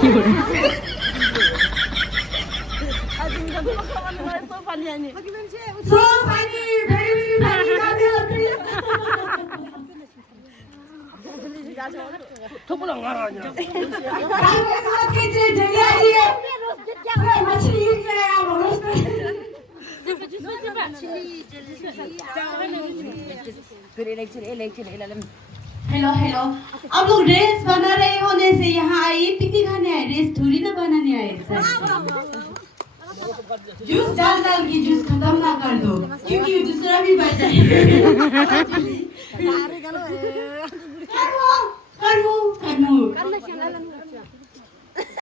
So funny, very very funny. Hello hello अब लोग रेस बना रहे होने से यहाँ आए पिकनिक खाने आए रेस थोड़ी ना बनाने आए जूस डाल डाल के जूस खत्म ना कर दो क्योंकि दूसरा भी बच जाएगा